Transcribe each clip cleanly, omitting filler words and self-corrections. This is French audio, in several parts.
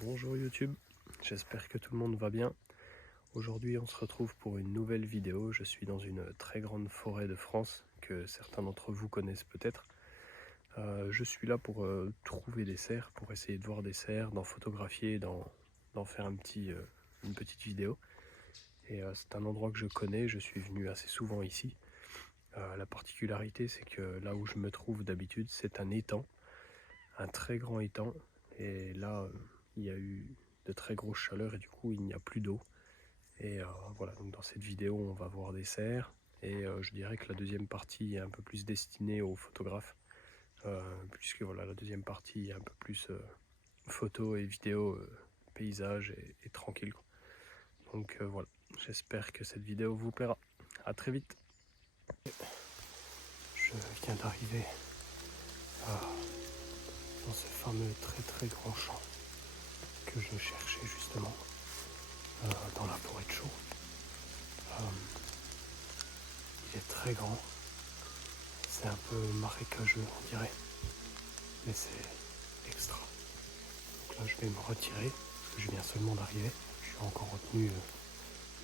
Bonjour YouTube, j'espère que tout le monde va bien. Aujourd'hui on se retrouve pour une nouvelle vidéo. Je suis dans une très grande forêt de France que certains d'entre vous connaissent peut-être. Je suis là pour trouver des cerfs, pour essayer de voir des cerfs, d'en photographier, d'en faire une petite vidéo. Et c'est un endroit que je connais, je suis venu assez souvent ici. La particularité c'est que là où je me trouve d'habitude c'est un étang, un très grand étang. Et là il y a eu de très grosses chaleurs et du coup il n'y a plus d'eau. Et voilà, donc dans cette vidéo on va voir des cerfs et je dirais que la deuxième partie est un peu plus destinée aux photographes, puisque voilà, la deuxième partie est un peu plus photo et vidéo, paysage et tranquille quoi. Donc voilà, j'espère que cette vidéo vous plaira. À très vite. Je viens d'arriver dans ce fameux très grand champ que je cherchais justement dans la forêt de Chaux. Il est très grand, c'est un peu marécageux on dirait, mais c'est extra. Donc là je vais me retirer, je viens seulement d'arriver, je suis encore en tenue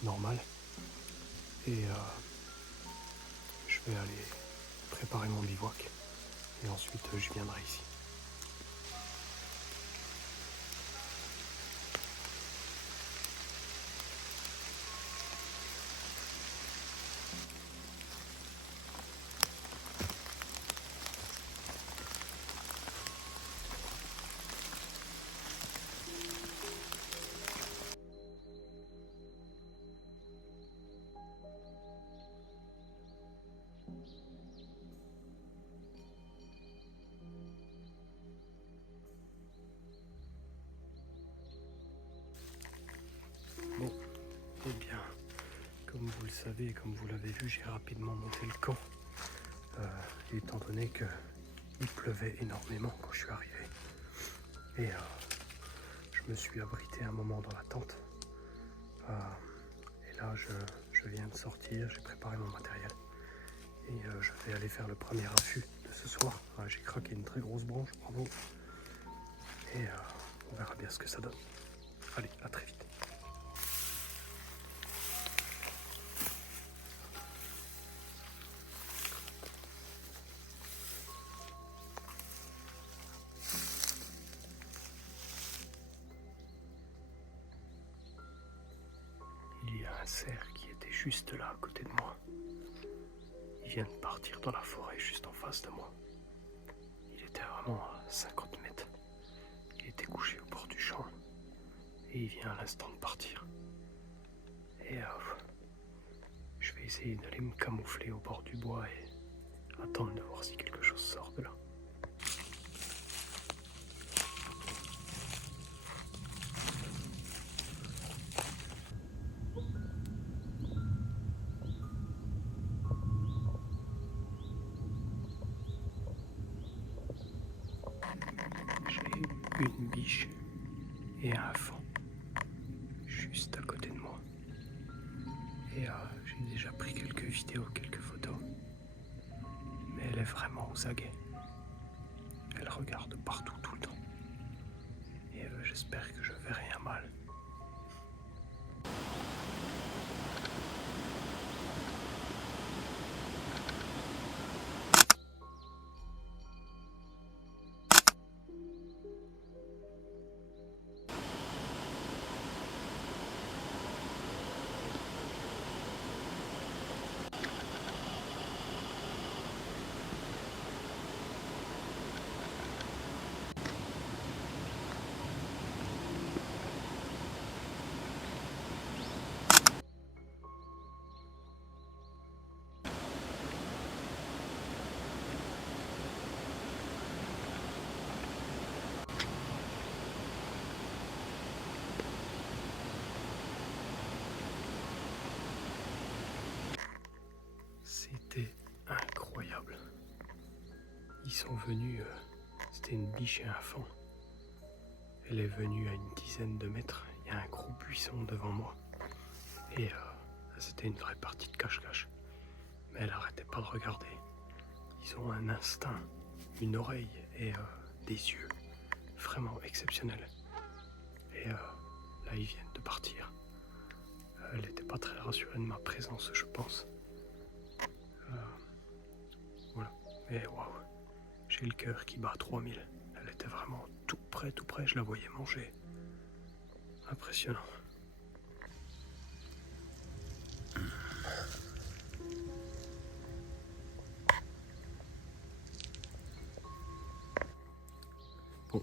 normale et je vais aller préparer mon bivouac et ensuite je viendrai ici. Bon, eh bien, comme vous le savez, comme vous l'avez vu, j'ai rapidement monté le camp, étant donné qu'il pleuvait énormément quand je suis arrivé. Et je me suis abrité un moment dans la tente. Et là, je viens de sortir, j'ai préparé mon matériel. Et je vais aller faire le premier affût de ce soir. J'ai craqué une très grosse branche, bravo. Et on verra bien ce que ça donne. Allez, à très vite. Il y a un cerf qui était juste là à côté de moi. Il vient de partir dans la forêt juste en face de moi. Il était vraiment à 50 mètres. Il était couché au bord du champ. Et il vient à l'instant de partir. Et je vais essayer d'aller me camoufler au bord du bois et attendre de voir si quelque chose sort de là. J'ai une biche et un faon juste à côté de moi. Et j'ai déjà pris quelques vidéos, quelques photos. Mais elle est vraiment aux aguets. Elle regarde partout tout le temps. Et j'espère que je verrai un mal. C'était incroyable. Ils sont venus, c'était une biche et un faon. Elle est venue à une dizaine de mètres. Il y a un gros buisson devant moi. Et c'était une vraie partie de cache-cache. Mais elle arrêtait pas de regarder. Ils ont un instinct, une oreille et des yeux vraiment exceptionnels. Et là ils viennent de partir. Elle n'était pas très rassurée de ma présence, je pense. Voilà. Mais waouh, j'ai le cœur qui bat à 3000. Elle était vraiment tout près, je la voyais manger. Impressionnant. Bon,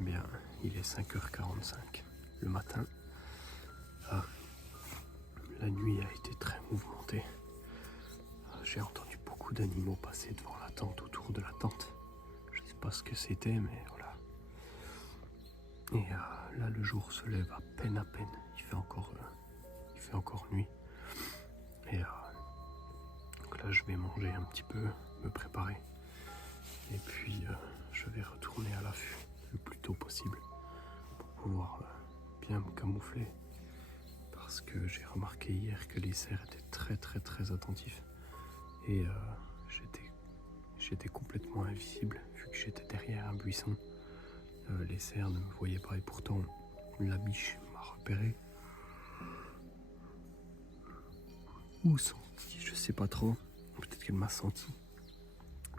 eh bien, il est 5h45 le matin. La nuit a été très mouvementée. J'ai entendu beaucoup d'animaux passer devant la tente, autour de la tente. Je ne sais pas ce que c'était, mais voilà. Et là, le jour se lève à peine. Il fait encore nuit. Et donc là, je vais manger un petit peu, me préparer. Et puis, je vais retourner à l'affût le plus tôt possible pour pouvoir bien me camoufler. Parce que j'ai remarqué hier que les cerfs étaient très attentifs. Et j'étais complètement invisible vu que j'étais derrière un buisson. Les cerfs ne me voyaient pas et pourtant la biche m'a repéré. Ou senti, je sais pas trop. Peut-être qu'elle m'a senti.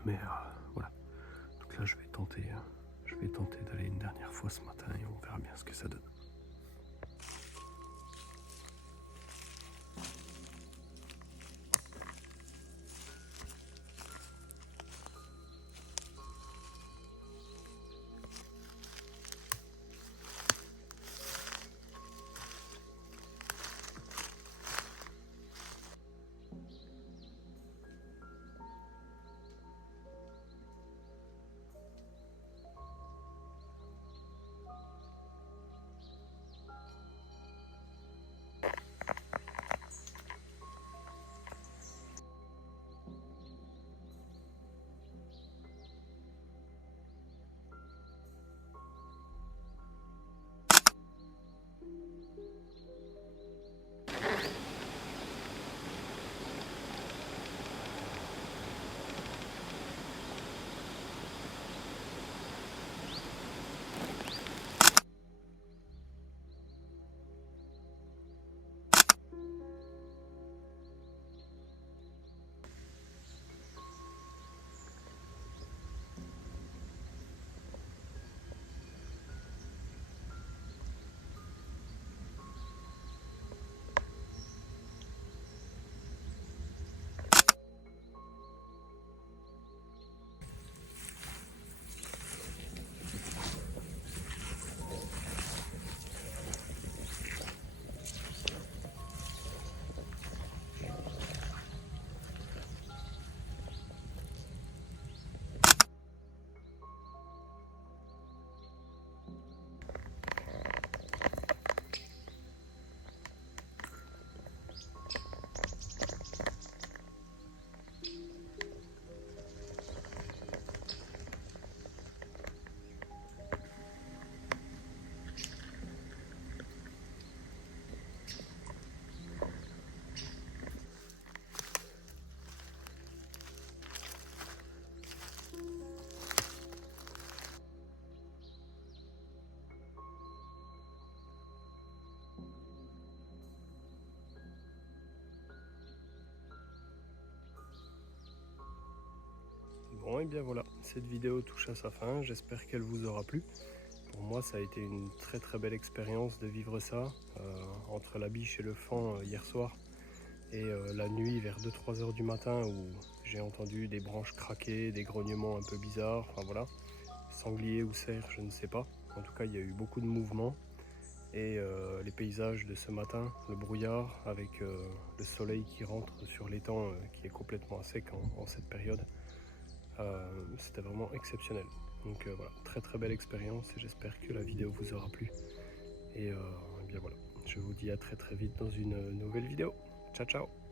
Mais voilà. Donc là je vais tenter d'aller une dernière fois ce matin et on verra bien ce que ça donne. Bon et bien voilà, cette vidéo touche à sa fin, j'espère qu'elle vous aura plu. Pour moi ça a été une très belle expérience de vivre ça, entre la biche et le faon hier soir, et la nuit vers 2-3 heures du matin où j'ai entendu des branches craquer, des grognements un peu bizarres, enfin voilà, sanglier ou cerf, je ne sais pas. En tout cas il y a eu beaucoup de mouvements, et les paysages de ce matin, le brouillard avec le soleil qui rentre sur l'étang qui est complètement à sec en cette période. C'était vraiment exceptionnel. Donc voilà, très belle expérience et j'espère que la vidéo vous aura plu. Et bien voilà, je vous dis à très vite dans une nouvelle vidéo. Ciao ciao.